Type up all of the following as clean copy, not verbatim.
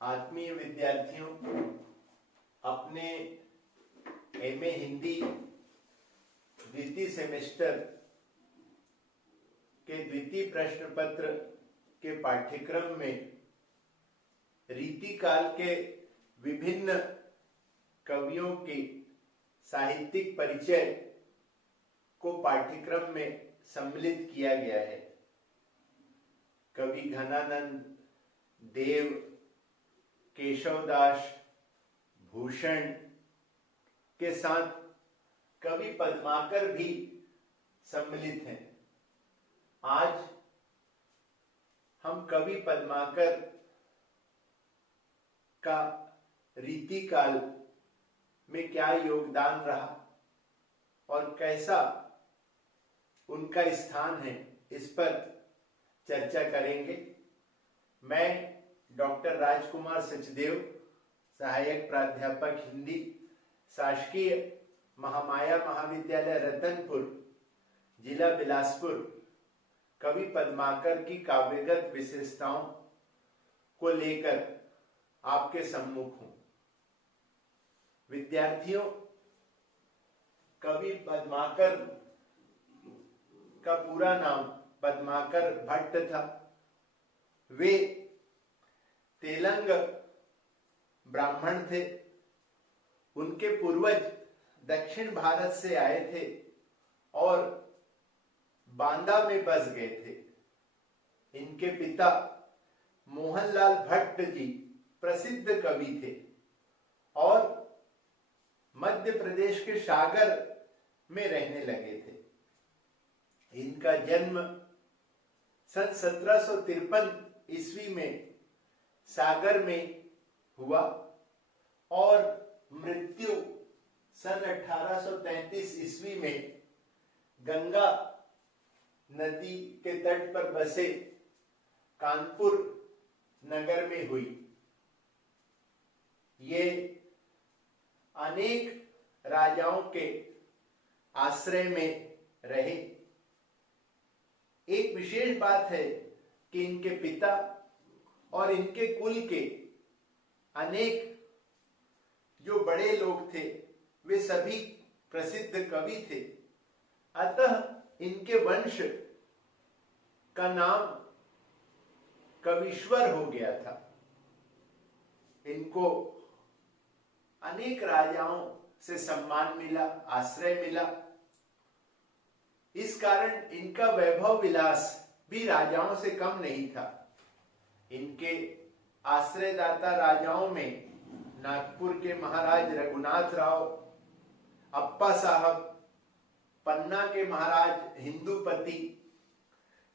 आत्मीय विद्यार्थियों, अपने एमए हिंदी द्वितीय सेमेस्टर के द्वितीय प्रश्न पत्र के पाठ्यक्रम में रीतिकाल के विभिन्न कवियों के साहित्यिक परिचय को पाठ्यक्रम में सम्मिलित किया गया है। कवि घनानंद, देव, केशवदास, भूषण के साथ कवि पद्माकर भी सम्मिलित हैं। आज हम कवि पद्माकर का रीतिकाल में क्या योगदान रहा और कैसा उनका स्थान है, इस पर चर्चा करेंगे। मैं डॉक्टर राजकुमार सचदेव, सहायक प्राध्यापक हिंदी, शासकीय महामाया महाविद्यालय रतनपुर, जिला बिलासपुर, कवि पद्माकर की काव्यगत विशेषताओं को लेकर आपके सम्मुख हूं। विद्यार्थियों, कवि पद्माकर का पूरा नाम पद्माकर भट्ट था। वे तेलंग ब्राह्मण थे। उनके पूर्वज दक्षिण भारत से आए थे और बांदा में बस गए थे। इनके पिता मोहनलाल भट्ट जी प्रसिद्ध कवि थे और मध्य प्रदेश के सागर में रहने लगे थे। इनका जन्म सन 1753 ईस्वी में सागर में हुआ और मृत्यु सन 1833 ईस्वी में गंगा नदी के तट पर बसे कानपुर नगर में हुई। ये अनेक राजाओं के आश्रय में रहे। एक विशेष बात है कि इनके पिता और इनके कुल के अनेक जो बड़े लोग थे वे सभी प्रसिद्ध कवि थे। अतः इनके वंश का नाम कवीश्वर हो गया था। इनको अनेक राजाओं से सम्मान मिला, आश्रय मिला। इस कारण इनका वैभव विलास भी राजाओं से कम नहीं था। इनके आश्रयदाता राजाओं में नागपुर के महाराज रघुनाथ राव, अप्पा साहब, पन्ना के महाराज हिंदुपति,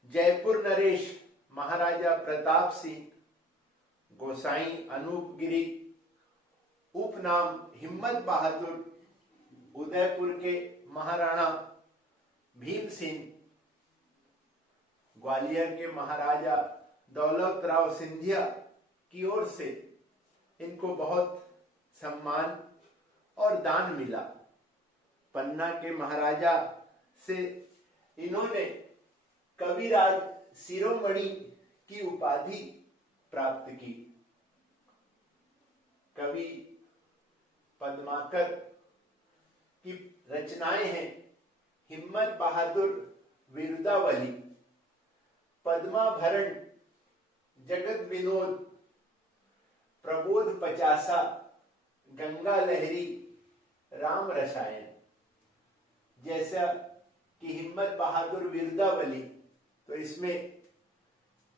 जयपुर नरेश महाराजा प्रताप सिंह, गोसाई अनूप गिरी, उपनाम हिम्मत बहादुर, उदयपुर के महाराणा भीम सिंह, ग्वालियर के महाराजा दौलत राव सिंधिया की ओर से इनको बहुत सम्मान और दान मिला। पन्ना के महाराजा से इन्होंने कविराज शिरोमणि की उपाधि प्राप्त की। कवि पद्माकर की रचनाएं हैं हिम्मत बहादुर विरुदावली, पद्माभरण, जगत विनोद, प्रबोध पचासा, गंगा लहरी, राम रसायन। जैसा कि हिम्मत बहादुर विरुदावली, तो इसमें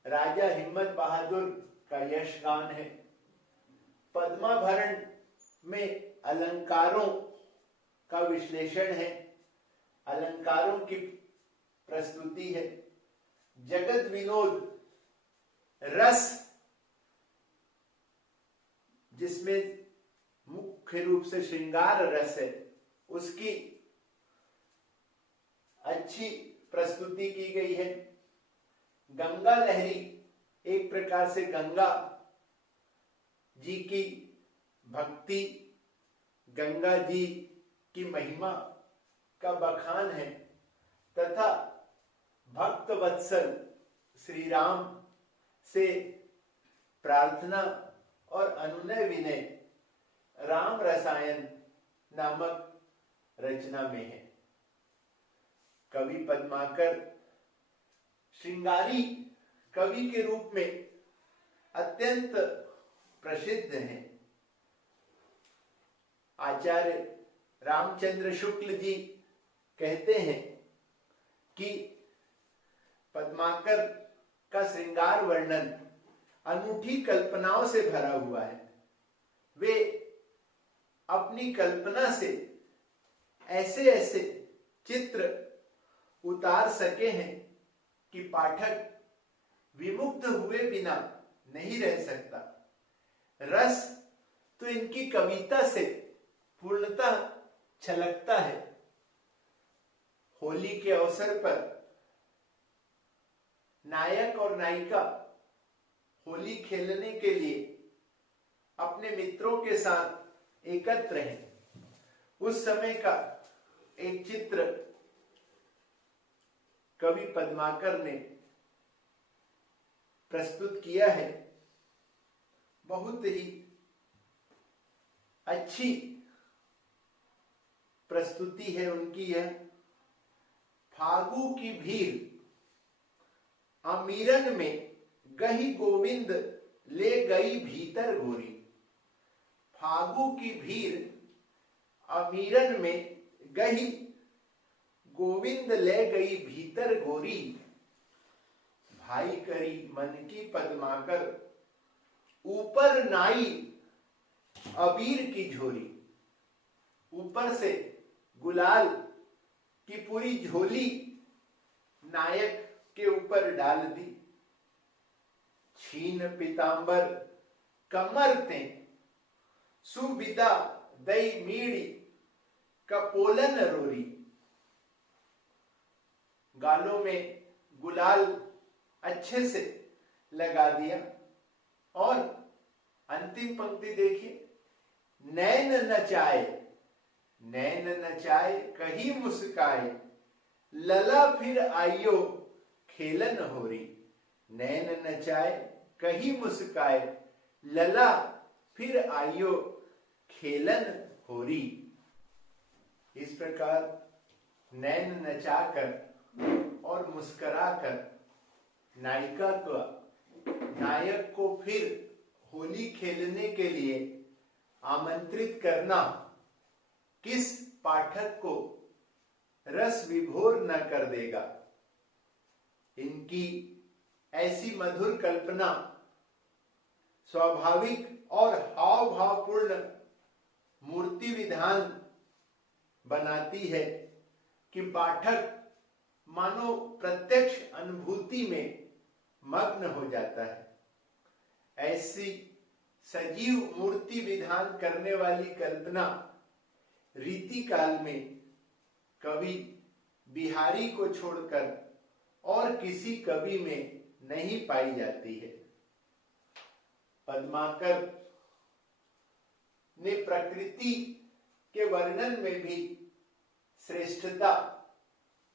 राजा हिम्मत बहादुर का यश गान है। पद्माभरण में अलंकारों का विश्लेषण है, अलंकारों की प्रस्तुति है। जगत विनोद रस, जिसमें मुख्य रूप से श्रृंगार रस है, उसकी अच्छी प्रस्तुति की गई है। गंगा लहरी एक प्रकार से गंगा जी की भक्ति, गंगा जी की महिमा का बखान है तथा भक्त वत्सल श्री राम से प्रार्थना और अनुनय विनय राम रसायन नामक रचना में है। कवि पद्माकर श्रृंगारी कवि के रूप में अत्यंत प्रसिद्ध हैं। आचार्य रामचंद्र शुक्ल जी कहते हैं कि पद्माकर का श्रृंगार वर्णन अनूठी कल्पनाओं से भरा हुआ है। वे अपनी कल्पना से ऐसे ऐसे चित्र उतार सके हैं कि पाठक विमुग्ध हुए बिना नहीं रह सकता। रस तो इनकी कविता से पूर्णतः छलकता है। होली के अवसर पर नायक और नायिका होली खेलने के लिए अपने मित्रों के साथ एकत्र हैं। उस समय का एक चित्र कवि पद्माकर ने प्रस्तुत किया है। बहुत ही अच्छी प्रस्तुति है उनकी यह। फागु की भीड़ अमीरन में गही गोविंद ले गई भीतर गोरी। फागु की भीड़ अमीरन में गही गोविंद ले गई भीतर गोरी। भाई करी मन की पद्माकर ऊपर नाई अबीर की झोरी। ऊपर से गुलाल की पूरी झोली नायक के ऊपर डाल दी। छीन पीतांबर कमर ते सुविदा दई मीड़ी कपोलन रोरी। गालों में गुलाल अच्छे से लगा दिया और अंतिम पंक्ति देखिए। नैन नचाए नैन नचाए कही मुस्काए लला फिर आइयो खेलन होरी। नैन नचाए कही मुस्काए लला फिर आइयो खेलन होरी। इस प्रकार नैन नचाकर और मुस्कुराकर नायिका का नायक को फिर होली खेलने के लिए आमंत्रित करना किस पाठक को रस विभोर न कर देगा। इनकी ऐसी मधुर कल्पना स्वाभाविक और हाव भावपूर्ण मूर्ति विधान बनाती है कि पाठक मानो प्रत्यक्ष अनुभूति में मग्न हो जाता है। ऐसी सजीव मूर्ति विधान करने वाली कल्पना रीति काल में कवि बिहारी को छोड़कर और किसी कवि में नहीं पाई जाती है। पद्माकर ने प्रकृति के वर्णन में भी श्रेष्ठता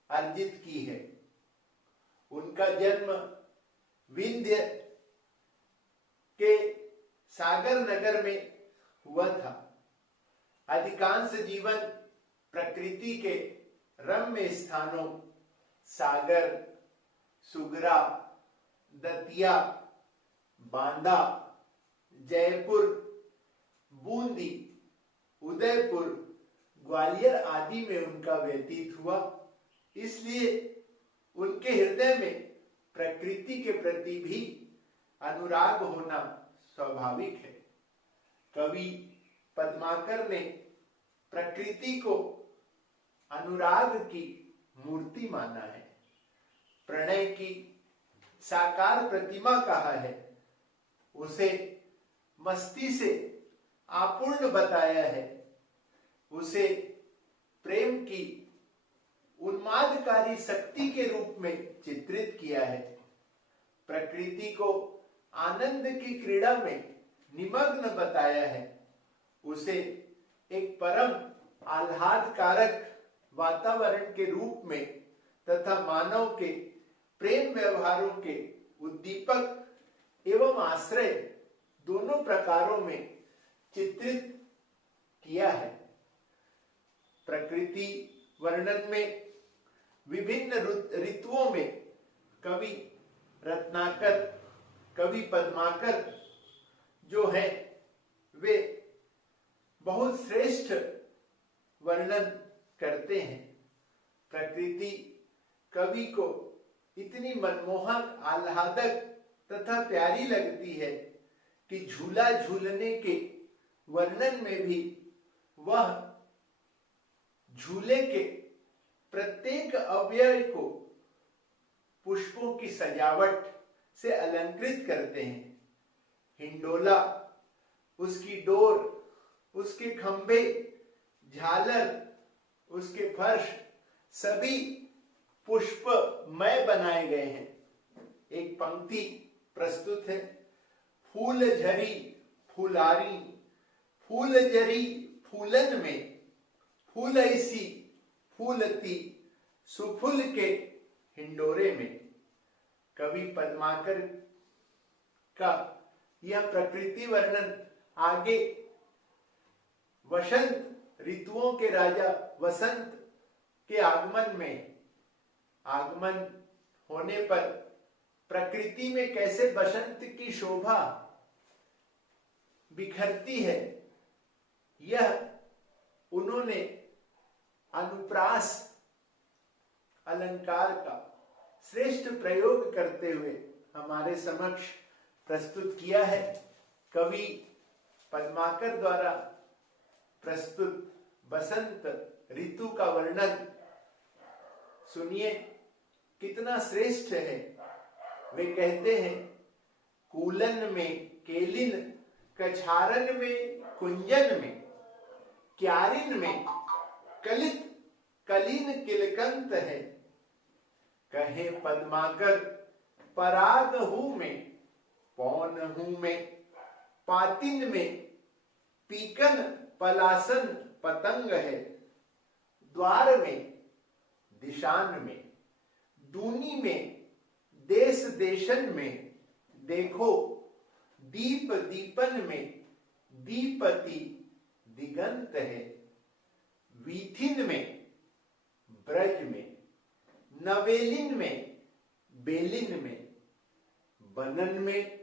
अर्जित की है। उनका जन्म विंध्य के सागर नगर में हुआ था। अधिकांश जीवन प्रकृति के रम्य स्थानों सागर, सुगरा, दतिया, बांदा, जयपुर, बूंदी, उदयपुर, ग्वालियर आदि में उनका व्यतीत हुआ। इसलिए उनके हृदय में प्रकृति के प्रति भी अनुराग होना स्वाभाविक है। कवि पद्माकर ने प्रकृति को अनुराग की मूर्ति माना है, प्रणय की साकार प्रतिमा कहा है, उसे मस्ती से आपूर्ण बताया है, उसे प्रेम की उन्मादकारी शक्ति के रूप में चित्रित किया है। प्रकृति को आनंद की क्रीड़ा में निमग्न बताया है, उसे एक परम आह्लादकारक वातावरण के रूप में तथा मानव के प्रेम व्यवहारों के उद्दीपक एवं आश्रय दोनों प्रकारों में चित्रित किया है। प्रकृति वर्णन में विभिन्न ऋतुओं में कवि रत्नाकर, कवि पद्माकर जो है वे बहुत श्रेष्ठ वर्णन करते हैं। प्रकृति कवि को इतनी मनमोहक, आह्लादक तथा प्यारी लगती है कि झूला झूलने के वर्णन में भी वह झूले के प्रत्येक अवयव को पुष्पों की सजावट से अलंकृत करते हैं। हिंडोला, उसकी डोर, उसके खंभे, झालर, उसके फर्श सभी पुष्पमय बनाए गए हैं। एक पंक्ति प्रस्तुत है, फूल झरी फुलारी, फूल जरी फूलन में, फूल ऐसी फूलती सुफुल के हिंडोरे में। कवि पद्माकर का यह प्रकृति वर्णन आगे वसंत ऋतुओं के राजा वसंत के आगमन होने पर प्रकृति में कैसे बसंत की शोभा बिखरती है, यह उन्होंने अनुप्रास अलंकार का श्रेष्ठ प्रयोग करते हुए हमारे समक्ष प्रस्तुत किया है। कवि पद्माकर द्वारा प्रस्तुत बसंत ऋतु का वर्णन सुनिए, कितना श्रेष्ठ है। वे कहते हैं, कूलन में केलिन, कछारन में कुंजन में, क्यारिन में कलित कलीन किलकंत है। कहे पद्माकर पराग हूं में, पौन हूं में, पातिन में पीकन पलासन पतंग है। द्वार में, दिशान में, दूनी में, देश देशन में, देखो दीप दीपन में दीपति दिगंत है। वीथिन में, ब्रज में, नवेलिन में, बेलिन में, बनन में,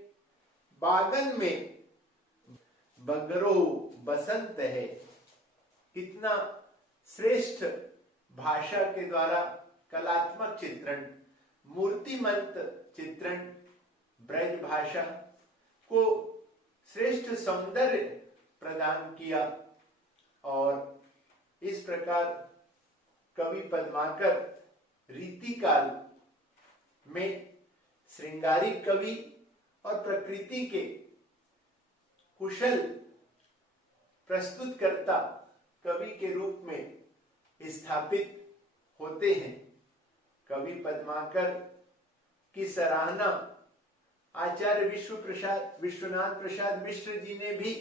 बागन में बगरो बसंत है। कितना श्रेष्ठ भाषा के द्वारा कलात्मक चित्रण, मूर्तिमंत चित्रण, ब्रज भाषा को श्रेष्ठ सौंदर्य प्रदान किया। और इस प्रकार कवि पद्माकर रीतिकाल में श्रृंगारिक कवि और प्रकृति के कुशल प्रस्तुतकर्ता कवि के रूप में स्थापित होते हैं। कवि पद्माकर की सराहना आचार्य विश्वनाथ प्रसाद मिश्र जी ने भी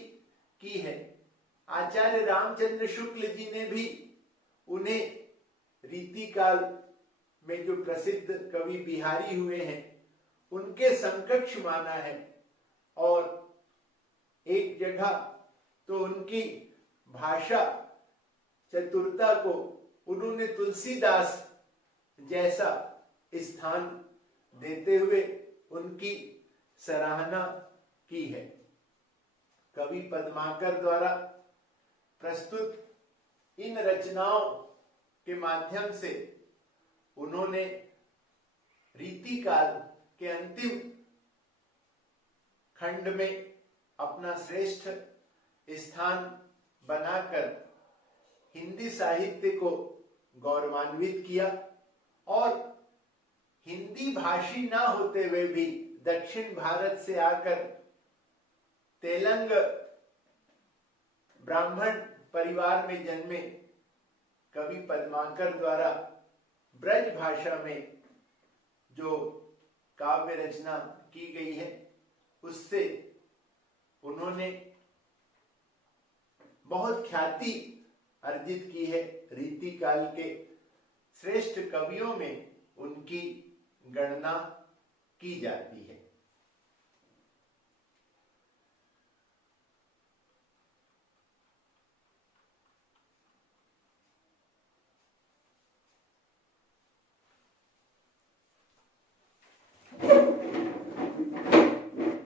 की है। आचार्य रामचंद्र शुक्ल जी ने भी उन्हें रीतिकाल में जो प्रसिद्ध कवि बिहारी हुए हैं उनके समकक्ष माना है। और एक जगह तो उनकी भाषा चतुरता को उन्होंने तुलसीदास जैसा स्थान देते हुए उनकी सराहना की है। कवि पद्माकर द्वारा प्रस्तुत इन रचनाओं के माध्यम से उन्होंने रीतिकाल के अंतिम खंड में अपना श्रेष्ठ स्थान बनाकर हिंदी साहित्य को गौरवान्वित किया और हिंदी भाषी ना होते हुए भी दक्षिण भारत से आकर तेलंग ब्राह्मण परिवार में जन्मे कवि पद्माकर द्वारा ब्रज भाषा में जो काव्य रचना की गई है उससे उन्होंने बहुत ख्याति अर्जित की है। रीतिकाल के श्रेष्ठ कवियों में उनकी गणना की जाती है।